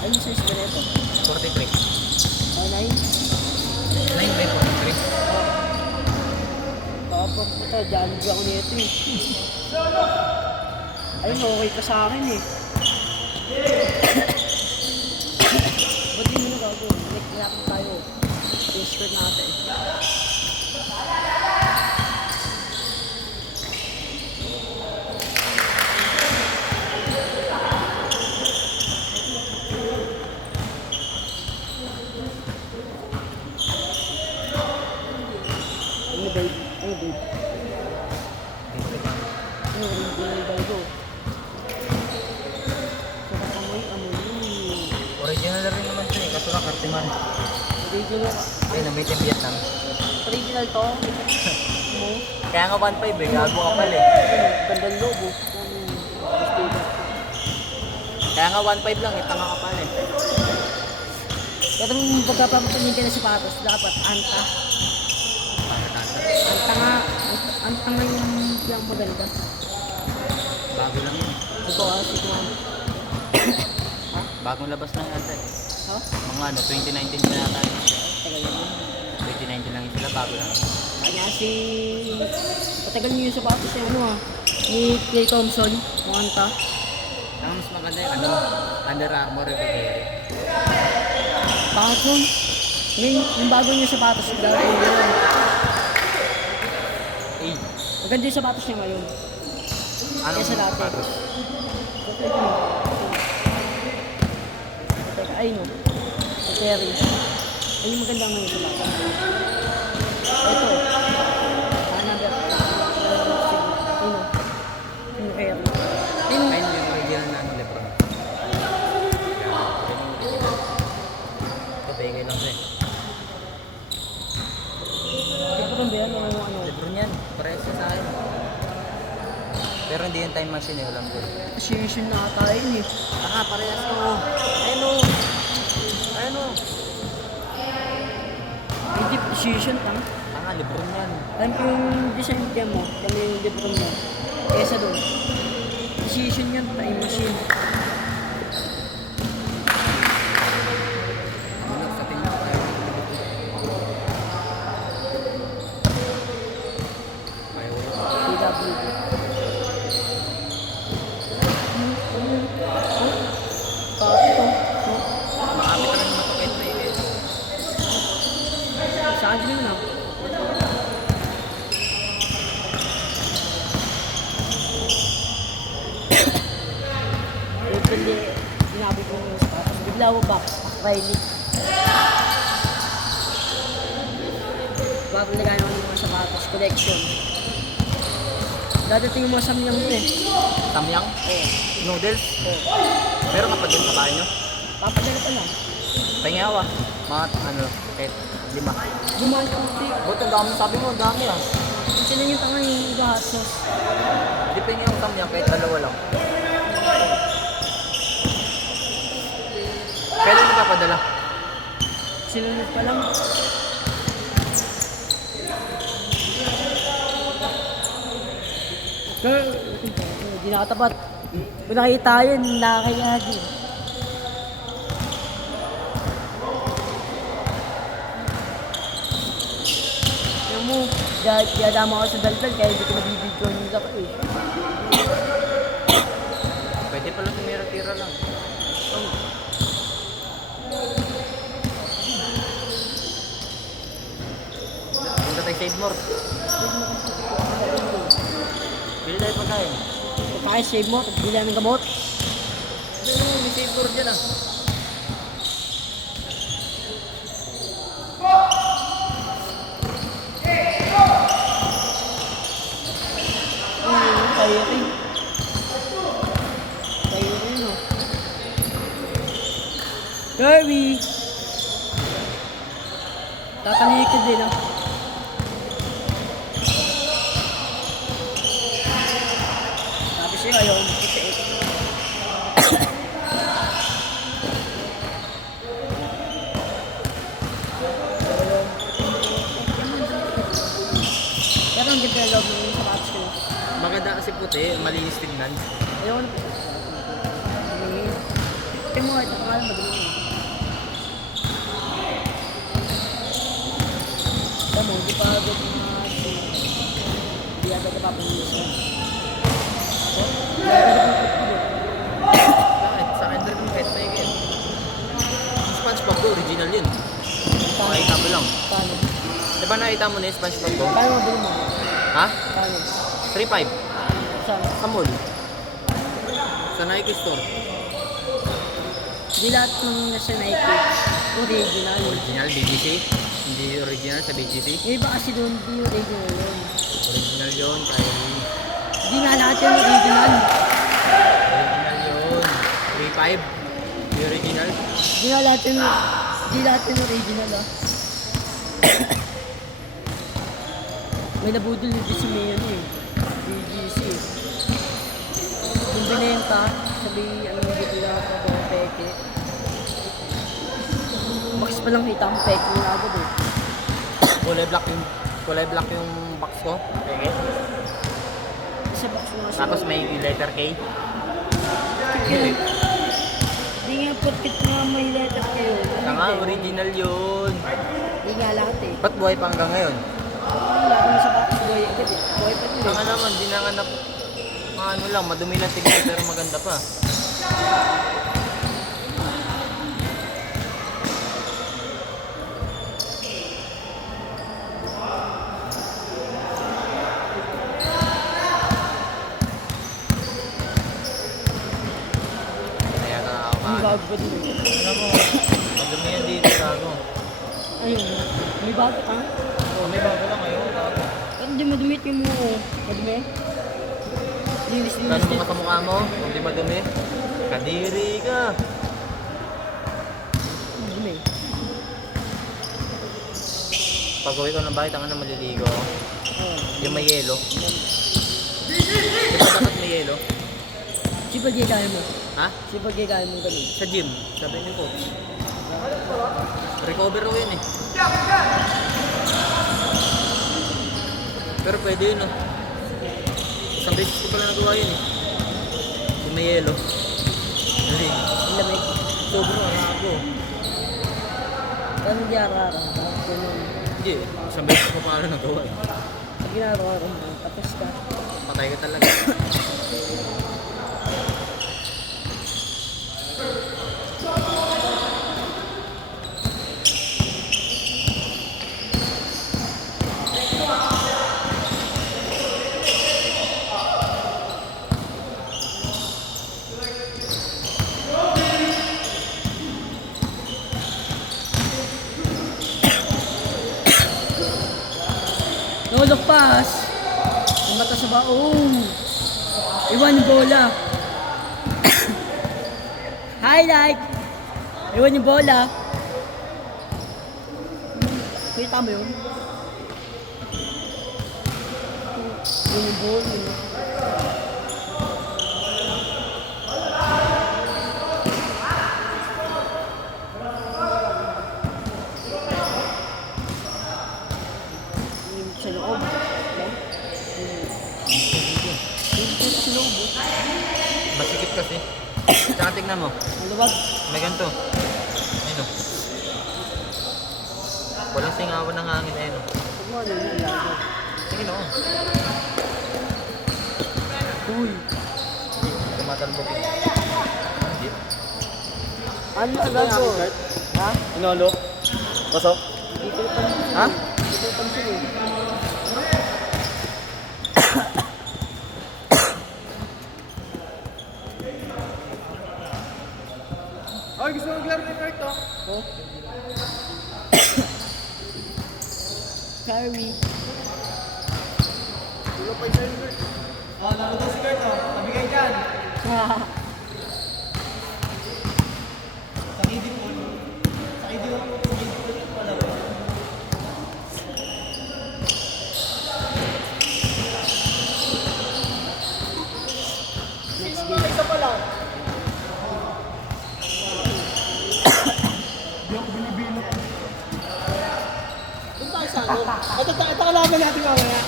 Ayun sa isla na ito. 43. Oh, 9. 43. Kapag puta, dyan ako nito eh. Ayun, okay ka sa akin eh. Ba't di mo na gagawin? Nag-react tayo. Discord natin. Ano babe? Ano babe? Ano original ko? Sarap amoy. Original na rin naman ito eh, kaso lang Cartiman. Original. Ayun, namitin Vietnam. Original to? Mo? Kaya nga 1.5 eh, gago ka pala eh. Gandang lobo. Kaya nga 1.5 lang eh, tanga ka pala eh. Pero nung pagkapapatingin ka na sapatos, dapat anta. Anta nga. Anta nga yung maganda. Bago lang yun. Ito kasi kung Bagong labas lang yata eh. ha? Mga ano, 2019 pa yata yun. Tagal yun. 2019 lang yun sila, bago lang. Kanya si... Patagal niyo yung sapatos yung ano ni Clay Thompson. Yung anta. Ang mas maganda yung ano, Under Armour recovery. Bakit nun? Yung bago niyo sapatos, dati yun. Eh, Maganda yung sapatos niya ngayon. anong Kesa dati. sapatos? Ay no. Terry. Ay yung maganda ngayon sa bata. Ito. Number. Ay no. Yung air. Ay no. Ayun yung original na ano, Lebron. Ito, pegay lang siya eh. Ito ba yan? Yung ano. Lebron yan, parehas siya sa akin. Pero hindi yung time machine eh, walang goal. Association na ata yun eh. Taka, parehas to. Ayun o. Ayun o. Hindi, association tang. Taka, Lebron yan. Alam ko yung design niya mo. Kami yung Lebron mo. Kesa doon. Association yan, time machine. Ano, sa tingin ko tayo. Nakadali mo na. Hindi, sinabi ko yung sapatos. Bigla ko back, Riley. Bago nilagay naman yung mga sapatos, collection. Dadating yung mga samyang mo eh. Samyang? Oo. Noodles? Meron ka pa dun sa bahay nyo? Papadala pa lang. Pahingawa. Mga ano, kahit 5. Gumawa ko ito. Buti ang dami, sabi mo, ang dami ah. Kung sila yung tanga yung hot sauce. Di pa yung samyang kahit 2 lang. Kailan mo papadala? Sinunod pa lang. Girl, di nakatapat. Kung nakita yun, nakakayagi. Alam mo, diyadama ako sa daltal kaya hindi ko nabibigyan yung laki eh. Pwede pala tumira-tira lang. Punta tayo Save More. Bili tayo pagkain. Kaya save mo, bilang ng gamot. May Save More dyan ah. Kaya rin. Kaya rin no. Kirby! Tatalikod din ah. Sabi siya ayaw mo kasi pero ang ganda ng loob ng sapatos ko. Maganda kasi puti, malinis tignan. Ayaw ko na po. Ito mo, ito nga madumi. Ito mo, hindi pa agad mga hindi agad na papanis mo. Bakit? Sa akin rin kahit may yan. Yung SpongeBob ko, original yun. Makita mo lang. Paano? Diba nakita mo na yung SpongeBob ko? Paano mabili mo? Ha? Paano? 3.5 Saan? sa mall. Sa Nike store. Hindi lahat ng nasa Nike original. Original BGC. Hindi original sa BGC. Yung iba kasi doon, hindi original yun. Original yun. Kaya Hindi nga lahat yung original. original yun. 3.5. Hindi original. Hindi nga lahat yung, hindi lahat yung original ah. May nabudol yung Disney yun eh. BGC. Yung binenta, sabi ano dito lang ako mga peke. Box pa lang kita ang peke na agad eh. Kulay black yung box ko. Okay. Sa box mo kasi. Tapos may letter K. Hindi nga porkit nga may letter kayo. Tanga, original yun. Hindi nga lahat eh. Ba't buhay pa hanggang ngayon? Wala kami sa box boy agad eh. Boy pa din Tanga eh. naman, di nanganap. Ano lang, madumi lang tignan pero maganda pa. Kaya ka Ang nakakamaan. bago pa din eh. Ano mo, madumi yan dito gago. Ayun, may bago ka? Oh, may bago lang kayo, gago. Pero hindi madumit yung mo. Madumi? Linis, linis. Gano'n mga kamukha mo? Kung di madumi? Kadiri ka. Madumi. Pag uwi ko ng bahay, tanga na maliligo ako. Oo. Yung may yelo. Di ba dapat may yelo? Sipag gaya mo. Ha? Sipag gaya mo ganun. Sa gym, sabi ni coach. Recover ko yun eh. Pero pwede yun oh. Isang beses ko pala nagawa yun eh. Yung may yelo. Kasi, Ang lamig. sobrang ako. Pero hindi arara. Tapos ganun. Hindi, isang beses ko pala nagawa eh. Pag ginagawa mo, tapos ka. Patay ka talaga. Lolok pass. Ang bata sa baong. Iwan yung bola. Highlight. Iwan yung bola. Kita mo yun? Iwan yung bola. Sa loob. Sa loob. Masikip kasi. Tsaka tignan mo. Maluwag. May ganito. Ayun o. Walang singawan ng hangin. Ayun o. Sige no. Uy. Tumatalbog. Hindi. Ano agad ko? Ha? Inolo? Pasok? Ha? Ito yung pansin eh. Ay, gusto mo maglaro ni Kurt, oh? Carry. Tulo pa yung sa'yo, Kurt. Oh, laro daw si Kurt, oh. Nabigay dyan. Sakidi po. Sakidi po. Sakidi po. Palaro. Next game. Isa pa lang. Hindi ako binibilok. Doon tayo sa ano? Ito kalaban natin mamaya.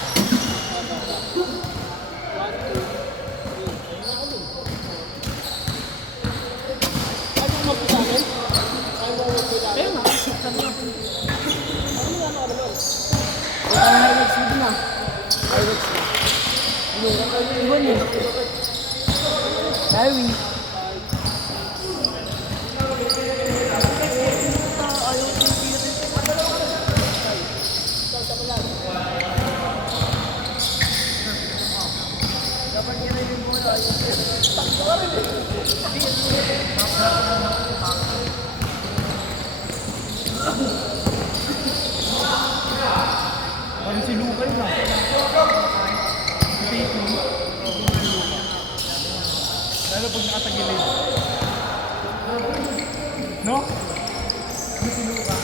Ano mo po sa akin? Ano mo po sa akin? Pero nga, sabi natin. Ano nga naman nun? Ang highlights mo din ah. Highlights na. Iwan eh. Harry. Parang si Luca yun, ah. Fake mo. Lalo pag nakatagilid. No? Ano si Luca?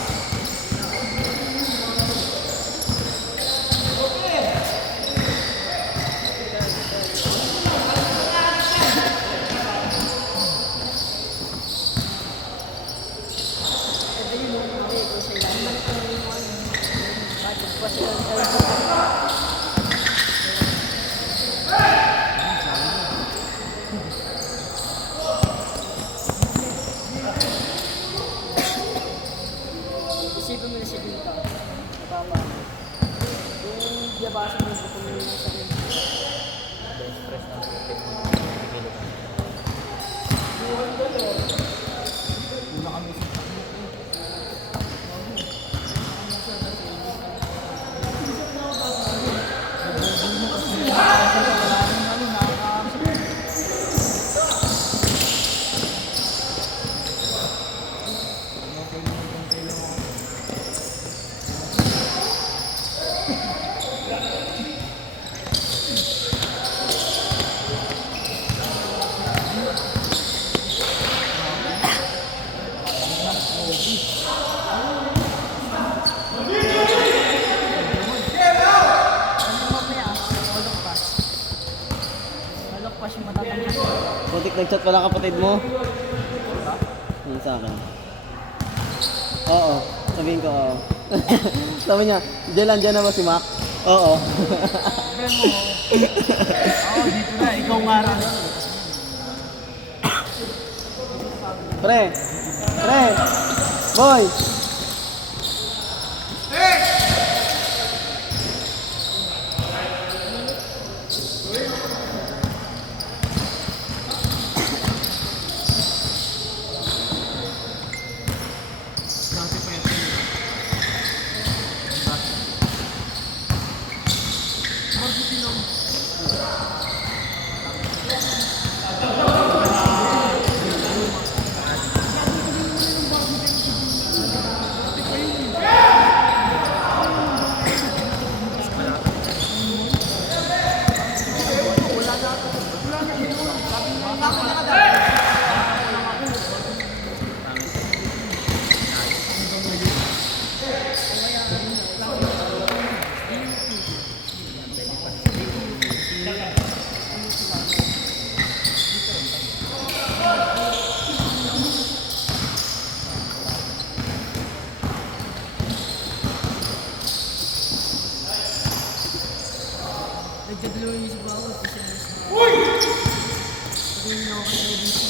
Isipin mo na si Vita. Napapa. Yung biyabasa mo yung buto mo yung sa akin. Bench press ng cricket. Malok pa siya matatangkas. Putik nag-chat pala kapatid mo. Yun sa akin. Oo. Sabihin ko oo. Sabi niya, dyan na ba si Mac? Oo. Oo, dito na. Ikaw nga rin. Pre! Pre! Boy! Nagkadalawang isip ako. Uy! Sabi na ako kayo dito.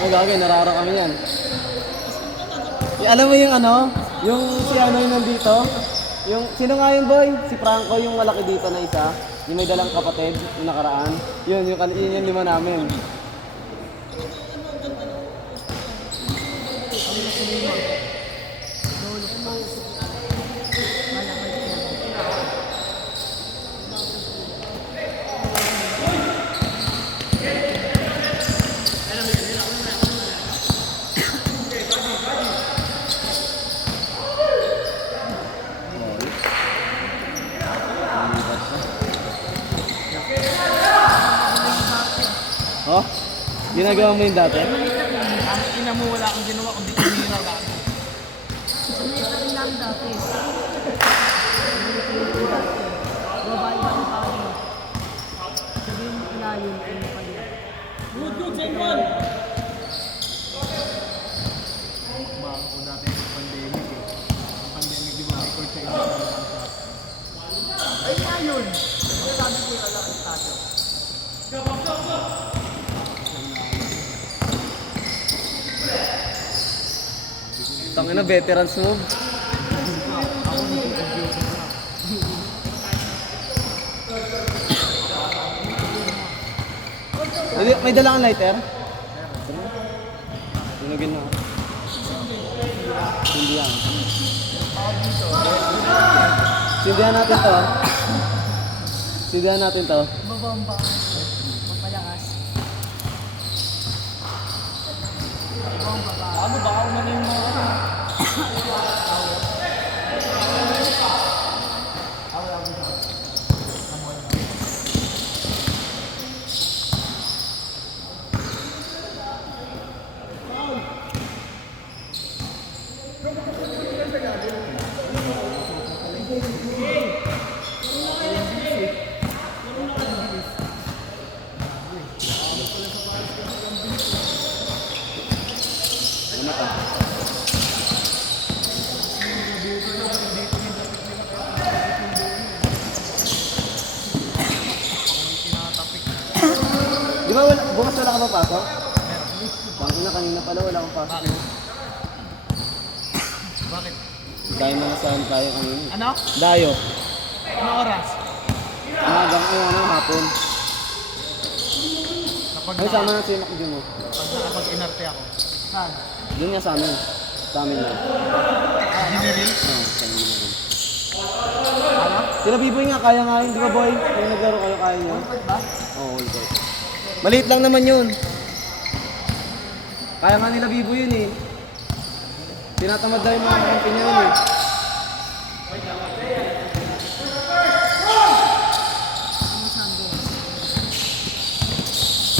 Ay, gagawin, narara kami yan. Alam mo yung ano? Yung si ano yung nandito? Yung, sino nga yun boy? Si Franco, yung malaki dito na isa. Yung may dalang kapatid, yung nakaraan. Yun, yung lima namin. Oh? Ginagawa mo yung dati? Ang ina mo, wala akong ginawa kundi tumira lang. Sumita rin lang dati. Babae ba ng tao? Sabihin mo ilalim kung pala. Good, Simon! Bago po natin yung pandemic eh. Ang pandemic di ba record sa inyo sa Ay, ayun! Sabi ko yung alak ng tayo. Tangina, veterans move. May dala kang lighter? Tunugin na. Sindihan. Sindihan natin to. Sindihan natin to. Babamba. Magpalakas. Ano ba ako na yung mga Ano ka? Di ba bukas wala ka ba pasok? Kanina pala wala akong pasok. Bakit? Dahil mga saan tayo kanina. Ano? Dayo. Ano oras? Hanggang hapon. Kapag Ay, sama na si Makdi mo. nakapag-inarte ako. Saan? Doon nga sa amin. Sa amin na. General? Oo, sa amin na rin. Sila Biboy nga, kaya nga yun, di ba boy? Yung naglaro kayo, kaya nyo? Oo, all court. Maliit lang naman yun. Kaya nga nila Biboy yun eh. Tinatamad daw yung mga kampi niya yun eh.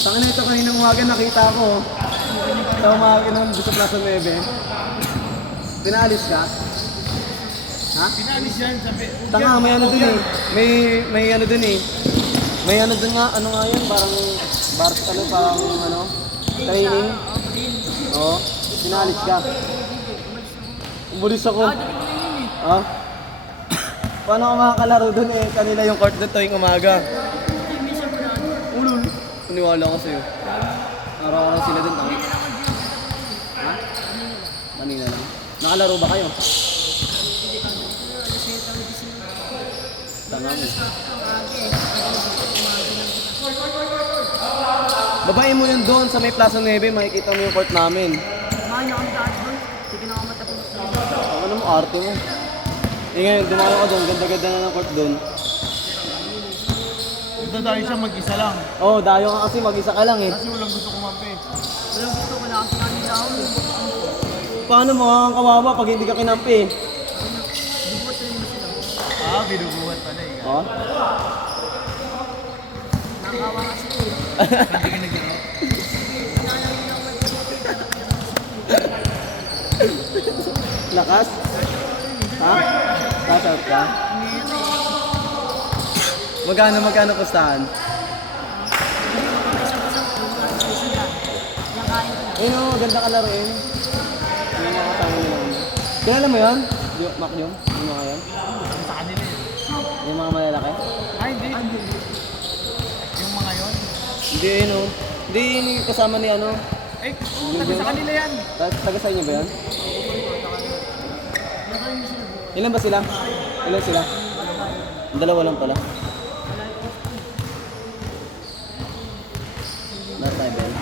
Tangin na ito kanina umaga nakita ko. Sa umaga nung sa Plaza 9. Pinaalis ka? Ha? Pinalis yan, sabi. Tanga, may ano dun eh. May ano dun eh. May ano dun nga, ano nga yan, parang bar, ano, parang ano, training. Oo, pinalis ka. Umulis ako. Ha? Paano ako makakalaro dun eh? Kanila yung court dun tuwing umaga. Ulul. Paniwala ko sa'yo. Araw-araw sila dun, tanga. Ha? Kanina lang. Nakalaro ba kayo? Tama mo. Babae mo yun doon sa may Plaza 9, makikita mo yung court namin. Kumain na kami taas doon. Sige na ako matapos. Ano mo, arte mo. Eh ngayon, dumayo ka doon, ganda-ganda na ng court doon. Ito dahil siya mag-isa lang. Oo, oh, dayo ka kasi mag-isa ka lang eh. Kasi walang gusto kumampi. Walang gusto ko lang kasi kanila ako. Paano mo ang kawawa pag hindi ka kinampi? Bubot rin mo sila. Ah, binubuhat pala eh. Oh? Nakawa kasi ko eh. Hindi ka naglaro. Lakas? Ha? Pass out ka? Magkano pustahan? Ayun o, ganda ka laruin. Yung mga kasama nila. Kilala mo yun? Mac yun? Yung mga yun? Sa kanila yun. Yung mga malalaki? Ay, hindi. Yung mga yon. Hindi yun o. Hindi yun yung kasama ni ano. Ay, taga sa kanila yan. Taga sa inyo ba yun? Ilan ba sila? Ilan sila? Dalawa lang pala. Not level.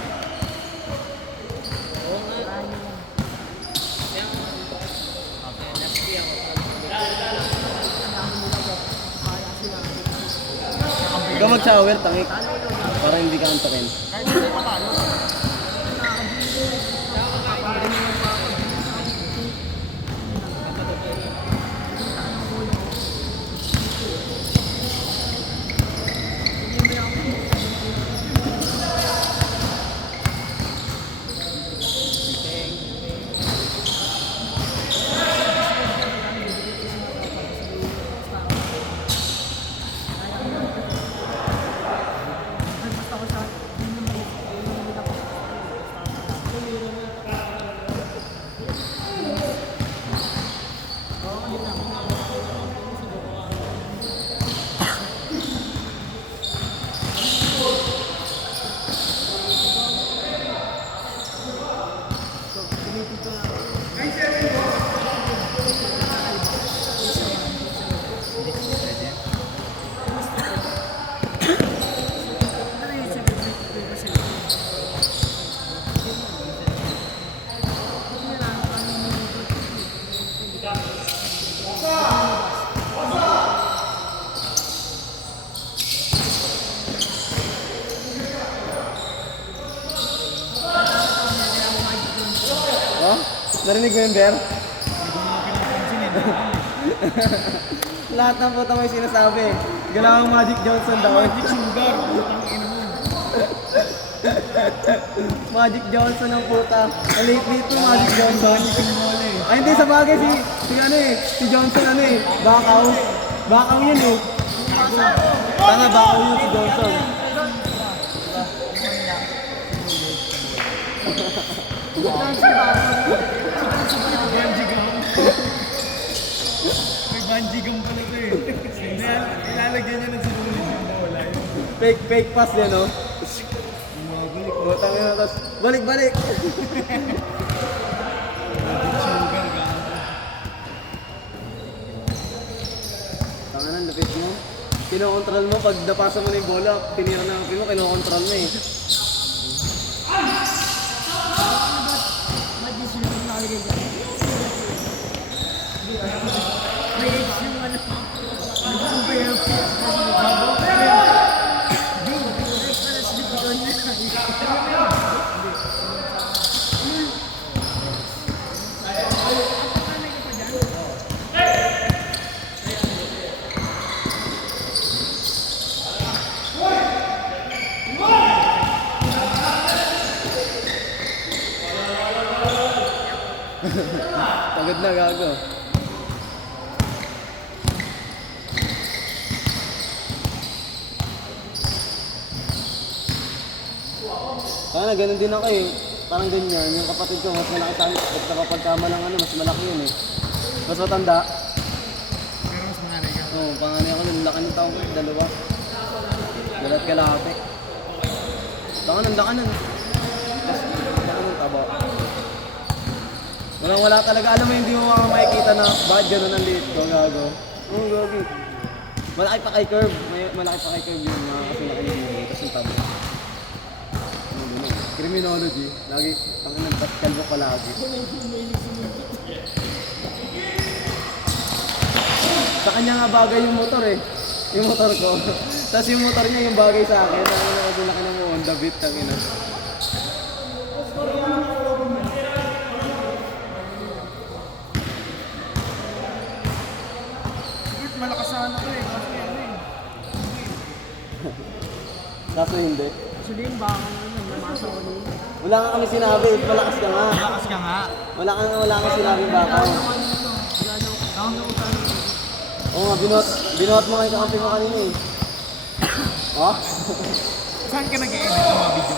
Ikaw mag-shower, tangik. Para hindi ka antakin. Kahit hindi pa talo. Oh? Narinig mo yung bear? Lahat ng puta may sinasabi. Galawang Magic Johnson daw. Magic Sugar. Magic Johnson ang puta. Late dito Magic Johnson. Ay hindi, sa bagay si Johnson ano eh. Bakaw. Bakaw yun eh. Tanga, bakaw yun si Johnson. May bungee gum pala ito eh. Ilalagyan niya ng sinulid yung bola. Fake pass yan no? Butang yun, tapos balik. Tanganan, lapit mo. Kinokontrol mo, pag napasa mo na yung bola, tinira na ang pin mo, kinokontrol mo eh. Ba't yung sinunod na kaligay dyan? May edge yung ano. Nagsumbay yung Pagod na gago. Sana ganun din ako eh. Parang ganyan. Yung kapatid ko, mas malaki sa akin. At nakapagkama lang ano, mas malaki yun eh. Mas matanda. Pero mas mananay ka. Oo, panganay ako nun. Laki ng taong ko, dalawa. Dalat kalahati. Baka nanda ka nun. Tapos, baka nung taba. Wala talaga. Alam mo, hindi mo makikita na bakit ganun ang liit ko. Gago. Oo, gago. Malaki pa kay curve. Malaki pa kay curve yun. Mga kasi laki yung yun. Tapos yung taba. Criminology. Lagi, ang nagbat kalbo palagi. Sa kanya nga bagay yung motor eh. Yung motor ko. Tapos yung motor niya yung bagay sa akin. Ano na kasi laki ng Honda Beat. Tangina. malakas sa ano to eh. Kasi ano eh. Kaso hindi. Actually, yung baka naman, namasa ko din. Wala nga kami sinabi, malakas ka nga. Malakas ka nga. Wala kang sinabi baka. Oo nga, binuhat mo kayo kakampi mo kanina eh. Oh? Saan ka nag-i-edit ng mga video?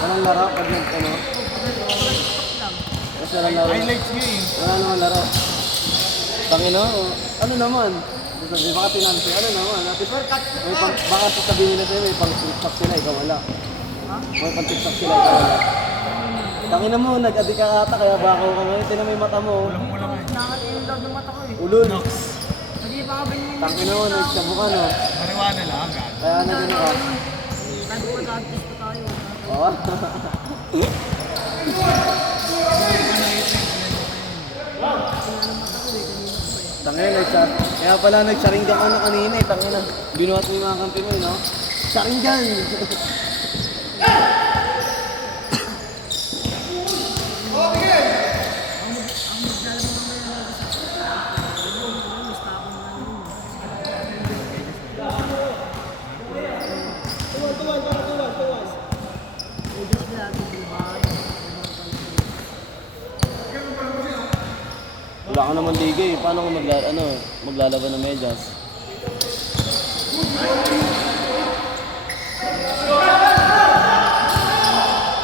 Walang laro pag ano? Kasi walang laro. Highlights nyo eh. Wala naman laro. Tangina, ano naman? Sabi, baka tinansi, ano naman? Baka sasabihin nila sa'yo, may pang-tiktok sila, ikaw wala. May pang-tiktok sila, ikaw wala. Tangina mo, nag-adik ka ata, kaya bakaw ka ngayon. Tinan mo yung mata mo. Ulang-ulang eh. Nakakailang daw ng mata ko eh. Ulol. Hindi pa kami yung Tangina mo, nagsabu ka, no? Mariwana lang. Kaya na gano'n ka. Tago pa artist pa tayo. Oo. Tangina, kaya pala nagsaringgan ka na kanina eh, tangina. Binuhat mo yung mga kampi mo eh, no? Saringgan! Wala ka naman liga eh. Paano ka maglalaban ng medyas?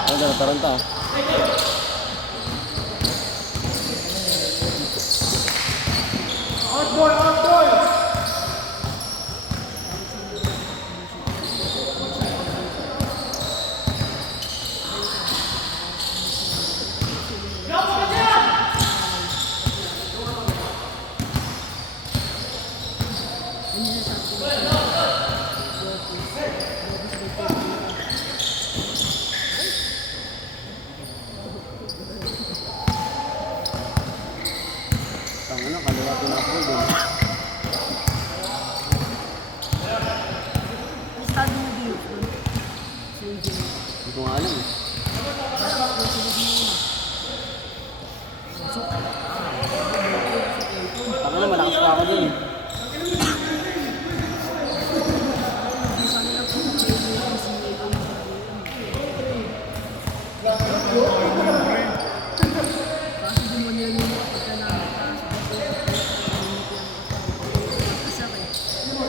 Ano na, taranta? Tangina, kaliwa pinapol din. Estado na din yun. Hindi ko nga alam eh. Tangina, malakas pa ako dun.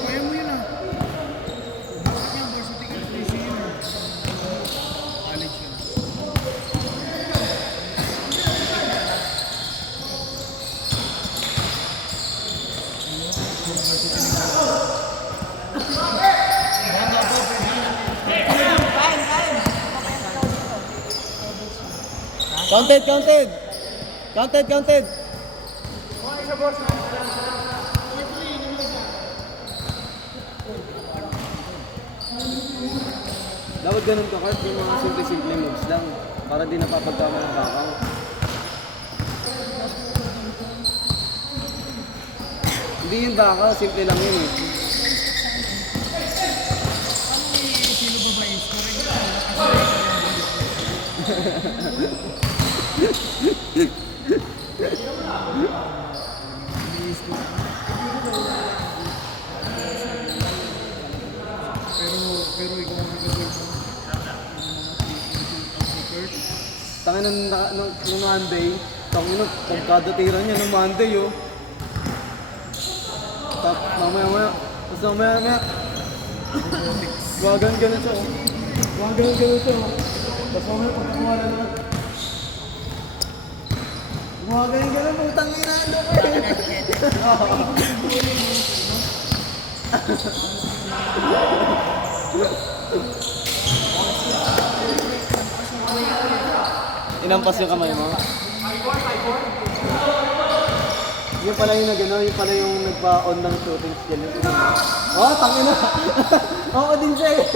Kaya mo yun ah. Bakit yung varsity ka na yun ah? College yun. Counted, counted! Counted, counted! Dapat ganun ka, Kurt, yung mga simple-simple moves lang para di napapagkama ng bakaw. Hindi yun bakaw, simple lang yun eh. Sino ba ba yung scoring? Pero ikaw ang nagagawin mo. Tangin nung Monday, tangin nung pagkadatira niya ng Monday oh. Mamaya, basta mamaya. Gumagan ganun siya oh. Gumagan ganun siya oh. Tapos mamaya pagkakuha na naman. Gumagan ganun, putang ina, ano ko eh. Inampas yung kamay mo? Yung pala yung nagano, yung pala yung nagpa-on ng shooting skill. Oh, tangina. Oo din siya eh.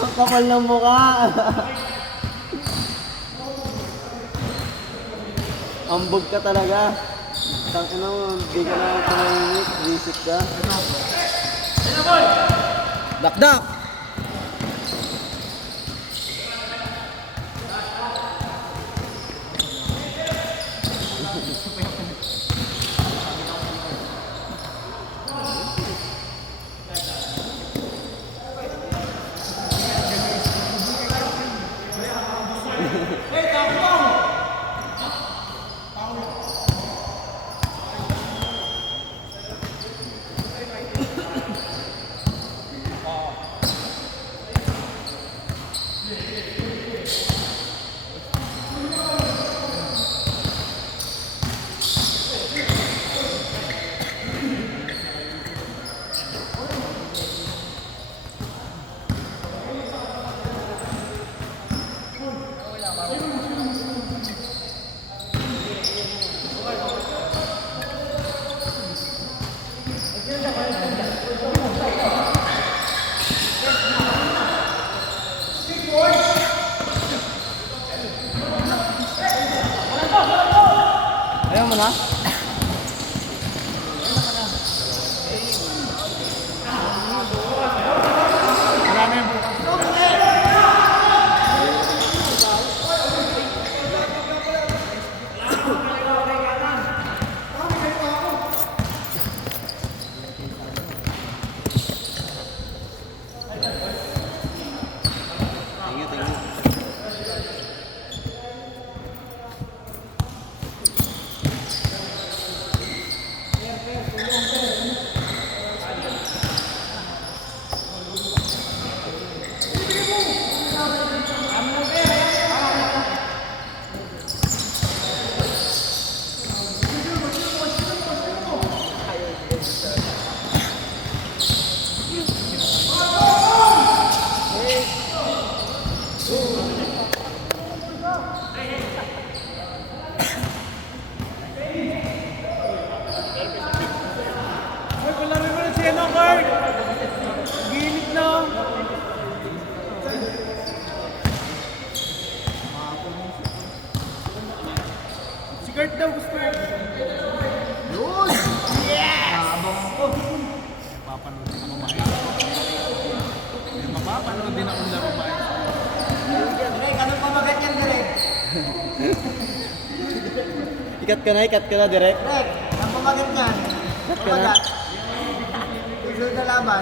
Ang kapal ng mukha. Ambog ka talaga. Tangina mo, hindi ka na tumahimik, visit ka. Dakdak! Ayaw mo na? Wala na yung bukas. Thank you, thank you. Ay, palami mo na si ano, Kurt! Ginit na! Si Kurt daw gusto mo. Yun! Yes! Naabangan ko. Papanood ako maayos. May mapapanood din akong laro maayos. Ikat ka na, direct. Ang pamagat niyan. Ikat ka na. Susunod na laban.